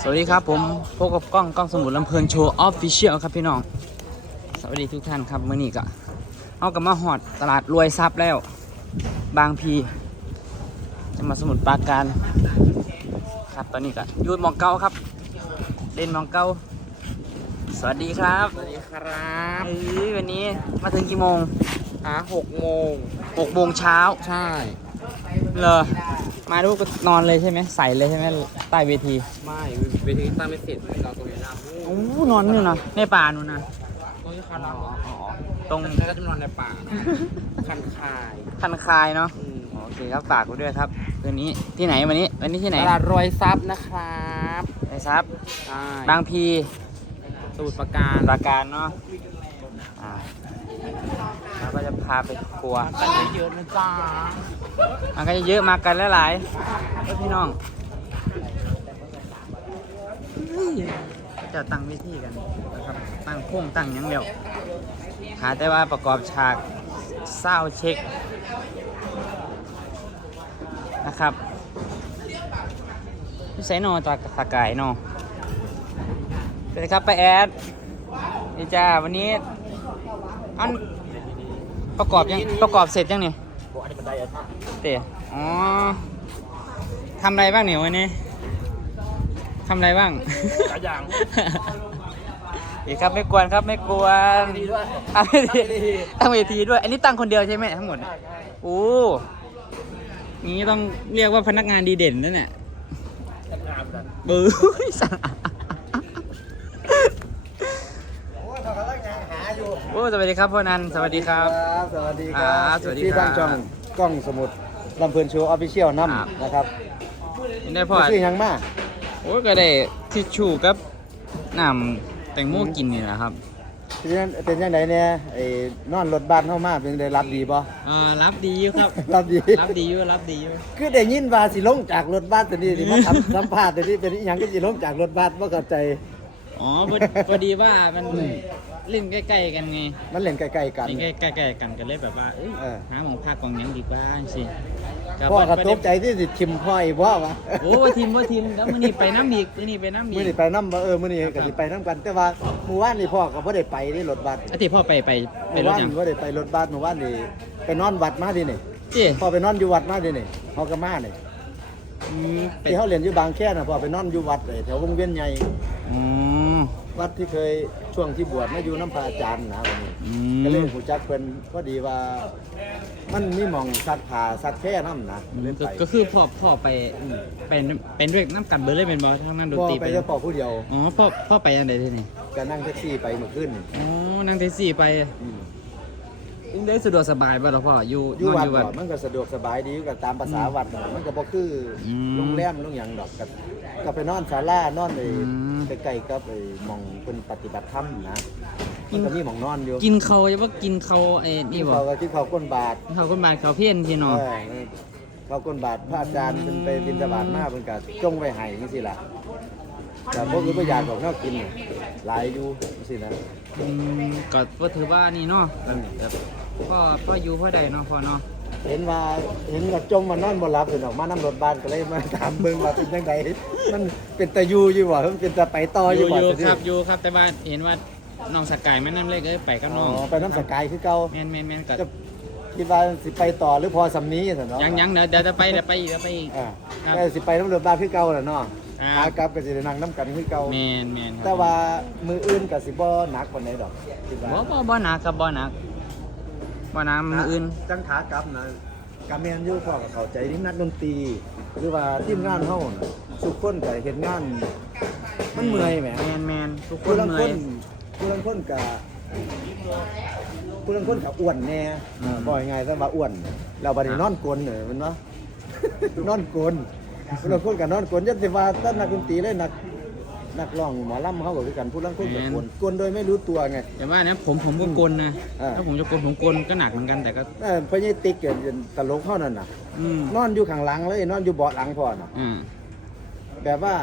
สวัสดีครับผมพบกับกล้องสมุดลำเพลินโชว์ออฟฟิเชียลครับพี่น้องสวัสดีทุกท่านครับเมื่อนี้ก็เอากลับมาหอดตลาดรวยทรัพย์แล้วบางพีจะมาสมุดปราการครับตอนนี้ก็ยูนมองเก้าครับเล่นมองเก้าสวัสดีครับสวัสดีครับวันนี้มาถึงกี่โมง 6 โมง 6 โมงเช้าใช่เหรอมาดูก็นอนเลยใช่ไหมใส่เลยใช่ไหมใต้เวทีไม่เวทีตั้งไม่เสร็จเราตรงนี้นะโอ้นอนนี่นะในป่านู่นนะตรงที่เขานอนตรงแล้วก็จะนอนในป่าคันคายเนาะโอเคครับฝากกูด้วยครับคืนนี้ที่ไหนวันนี้ที่ไหนตลาดรวยทรัพย์นะครับรวยทรัพย์บางพีสมุทรปราการเนาะเราก็จะพาไปครัวกันเยอะนะจ๊ะมันก็จะเยอะมากันหลายๆพี่น้องจะตั้งเวทีกันนะครับตั้งโค้งตั้งยังเดียวหาแต่ว่าประกอบฉากเศร้าเช็คนะครับพี่ไซโนตะกายโนสวัสดีครับไปแอดนี่จ้าวันนี้อันประกอบเสร็จยังนี่เตะอ๋อทำอะไรบ้างเนี่ยวันนี้ทำอะไรบ้างหลายอย่างอีกครับไม่กวนครับไม่กวนตั้งเวทีด้วยอันนี้ตั้งคนเดียวใช่ไหมทั้งหมดโอ้นี้ต้องเรียกว่าพนักงานดีเด่นนั่นแหละบื้อสั่งโอ้สวัสดีครับพ่อนันสวัสดีครับสวัสดีครับที่ตั้งช่องกล้องสมุดลำเพลินโชว์ออฟฟิเชียลน้ำนะครับได้พ่อชื่อยังมากโอ้ก็ได้ทิชชู่กับน้ำแตงโมกินนี่แหละครับเป็นยังไงเนี่ยไอ้นอนรถบ้านเข้ามาเป็นได้รับดีป่ะรับดีอยู่ครับรับดีอยู่คือได้ยินว่าสิลงจากรถบ้านตัวนี้ที่มาทำสัมภาษณ์ตัวนี้เป็นยังก็สิลงจากรถบ้านไม่เข้าใจพอดีว่ามันเล่นใกล้ๆกันไงมันเล่นใกล้ๆกันใกล้ๆกันเลยแบบว่าหาหมองภาคกองยังดีกว่าสิพ่อกระทบใจที่สิชิมพ่ออีกว่าวะโอ้ทีมแล้วมื้อนี้ไปน้ำอีกมื้อนี้ไปน้ำมื้อนี้ไปน้ำมื้อนี้ก็สิไปน้ำกันแต่ว่าเมื่อวานนี่พ่อก็บ่ได้ไปที่รถบัสที่พ่อไปรถยังบ่ได้ไปรถบัสเมื่อวานนี่ไปนอนวัดมาดินี่พ่อไปนอนอยู่วัดมาดินี่เฮาก็มานี่ที่เฮาเรียนอยู่บางแคน่ะพ่อไปนอนอยู่วัดเลยแถววงเวียนใหญ่วัดที่เคยช่วงที่บวชมาอยู่น้ำพระอาจารย์นะวันนี้ก็เลยหูจักเพิ่นก็ดีว่ามันมีหม่องซักผ้าซักแค่น้ำนะก็คือพ่อไปเป็นด้วยน้ำกันเบอร์เลยเป็นบอทั้งนั้นดนตรีไปเฉพาะผู้เดียวพ่อไปยังไงที่นี่ก็นั่งแท็กซี่ไปเมื่อคืนนั่งแท็กซี่ไปได้สะดวกสบายป่ะหรอพ่ออยู่วัดมันก็สะดวกสบายดีกับตามภาษาวัดมันก็บ่คือโรงแรมโรงหยังดอกก็ไปนอนศาลานอนใกล้ๆกับหม่องเพิ่นปฏิบัติธรรมนะมันก็มีหม่องนอนอยู่กินเขาจะว่ากินเขานี่บ่กินเขาก้นบาทเขาเพี้ยนที่นอนเขาก้นบาทพระอาจารย์เพิ่นไปบิณฑบาตมาเพิ่นก็จงไว้ให้จังซี่ล่ะแต่พวกคือประหยัดของเฮากินหลายอยู่จังซี่นะก็ถือว่านี่เนาะพ่ออยู่พ่อใดเนาะพ่อเนาะเห็นว่าจมมานอนบ่หลับเพิ่นออกมานั่งรถบ้านก็เลยมาถามเบิ่งว่าเป็นจังไดมันเป็นตะอยู่บ่มันเป็นตะไปต่ออยู่บ่อยู่ครับแต่ว่าเห็นว่าน้องสกายแม่น้ำเล็กไปกับน้องไปน้ำสกายคือเก่าแม่นก็คิดว่าสิไปต่อหรือพอสำนี้ซั่นเนาะยังเดี๋ยวจะไปอีกก็สิไปน้ำรถบ้านคือเก่าแหละเนาะขากลับก็สิได้นั่งน้ำกันคือเก่าแม่นแต่ว่ามืออื่นก็สิบ่หนักปานใดดอกคิดว่าบ่หนักครับบ่หนักมืออื่นจังขากลับนะกะแม่นอยู่พ่อก็เข้าใจที่นักดนตรีหรือว่าทีมงานเฮาทุกคนก็เฮ็ดงานมันเมื่อยแหมแม่นทุกคนเมื่อยผู้ลางคนก็อ้วนแน่บ่ง่ายๆซะว่าอ้วนแล้วบัดนี้นอนกลนมันเนาะนอนกลนผู้ลางคนก็นอนกลนยันสิว่าถ้านักดนตรีเลยนักร้องหมอลำเขาก็คือกันผู้ลางคนก็กลโดยไม่รู้ตัวไงแต่ว่านะผมก็กลนะถ้าผมจะผมกลก็หนักเหมือนกันแต่ก็พญาติ๊กตลกเท่านั้นน่ะนอนอยู่ข้างหลังเลยนอนอยู่เบาะหลังพ่อน่ะแบบว่า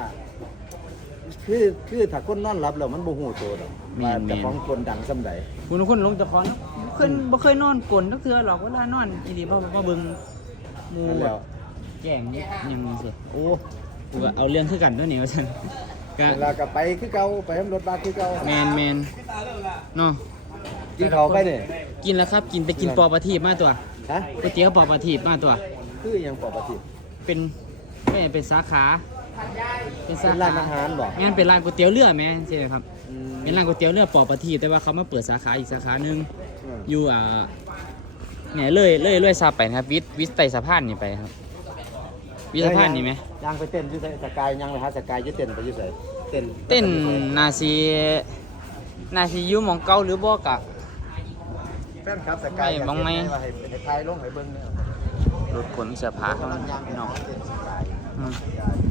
คือถ้าคนนอนหลับแล้วมันบ่ฮู้ตัวดอกว่าจะของคนดังซำใดคุณคนลงจะคอนบ่เคยนอนกลนก็คือหรอกเวลานอนอีหลีบ่เบิ่งหมู่แก่งยังสิโอ้เอาเรื่องคือกันตัวนี้ว่าซั่นก็กะเวลาก็ไปคือเก่าไปทำรถบัสคือเก่าแมนเนาะกินเขาวไปเนี่ยกินแล้วครับกินไปกินปอประทีปมาตัวฮะก๋วยเตี๋ยวปอประทีปมาตัวคือยังปกติเป็นไม่เป็นสาขาเป็นสาเป็นขาร้านอาหารบ่งั้นเป็นร้านก๋วยเตี๋ยวเรือไหมใช่ไหมครับอืมเป็นร้านก๋วยเตี๋ยวเรือปอประทีปแต่ว่าเขามาเปิดสาขาอีกสาขาหนึ่ง อยู่เนี่ยเลยซาไปนะครับวิทย์ไต่สะพานนี่ไปครับวิทย์สะพานนี่ไหมย่างไปเต้นอยู่ไสสกายย่างไปหาสกายจะเต้นไปอยู่ไสเต้นเต้นนาซีอยูหมองเก่าหรือบ่กะแฟนครับสกายไม่บ้างไหมว่าให้ทายลงให้เบิ่งเนี่ยรถขนเสื้อผ้าเขาย่างไปพี่น้องหาเต้นสกายอืม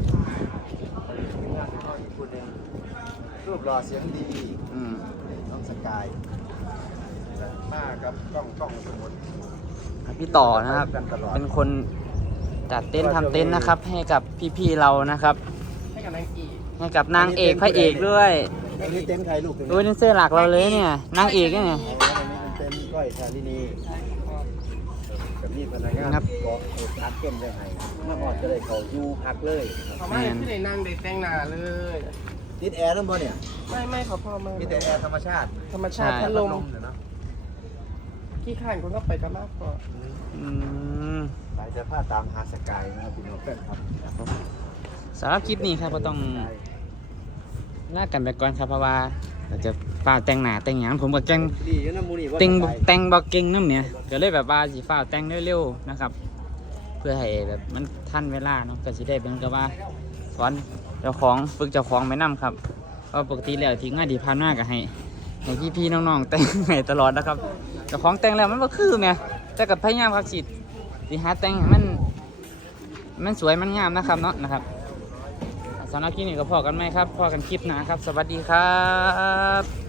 รูปหล่อเสียงดีอืมน้องสกายมากับกล้องสมุนพี่ต่อนะครับ เป็นคนจัดเต้นท์ทำเต็นท์นะครับ ให้กับพี่ๆเรานะครับให้กับนางกีให้กับนางเอกพระเอกด้วยอันนี้เต็นท์ใครลูกดูนี่เสื้อหลักเราเลยเนี่ยนางเอกเนี่ยอันนี้เป็นเต็นท์ก้อยชาลินีกับนี่พนักงานครับเกาะพักเก็มได้ให้มาหอดก็เลยเขาอยู่พักเลยเขาไม่ที่ไหนนั่งได้แต่งหน้าเลยติดแอร์นั่นบ่เนี่ยไม่ขอพ่อไม่มีแต่แอร์ธรรมชาติธรรมชาติพัดลมเนี่ยเนาะขี้ข้านคนก็ไปกันมากกว่าอืมสายจะพาตามหาสกายนะครับพี่น้องแฟนครับสำหรับคลิปนี้ครับก็ต้องลากันไปก่อนครับเพราะว่าเราจะฝ้าแต่งหน้าแต่งหยังผมก็แต่งดีอยู่นะมูนี่ว่าแต่งบ่เก่งน้ำเนี่ยก็เลยแบบว่าสิฝ้าแต่งเร็วๆนะครับ เพื่อให้แบบมันทันเวลาเนาะก็สิได้เป็นกับว่าสอนเจ้าของฝึกเจ้าของไปนํครับเพราะปกติแล้วที่งานที่ผ่านมาก็ให้พี่ๆน้องๆแต่งให้ตลอดนะครับเจ้าของแต่งแล้วมันบ่คือแหมแต่ก็พยายามครับสิหาแต่งให้มันสวยมันงามนะครับเนาะนะครับสำหรับคลิปนี้ก็พอกันไหมครับพอกันคลิปหน้าครับ สวัสดีครับ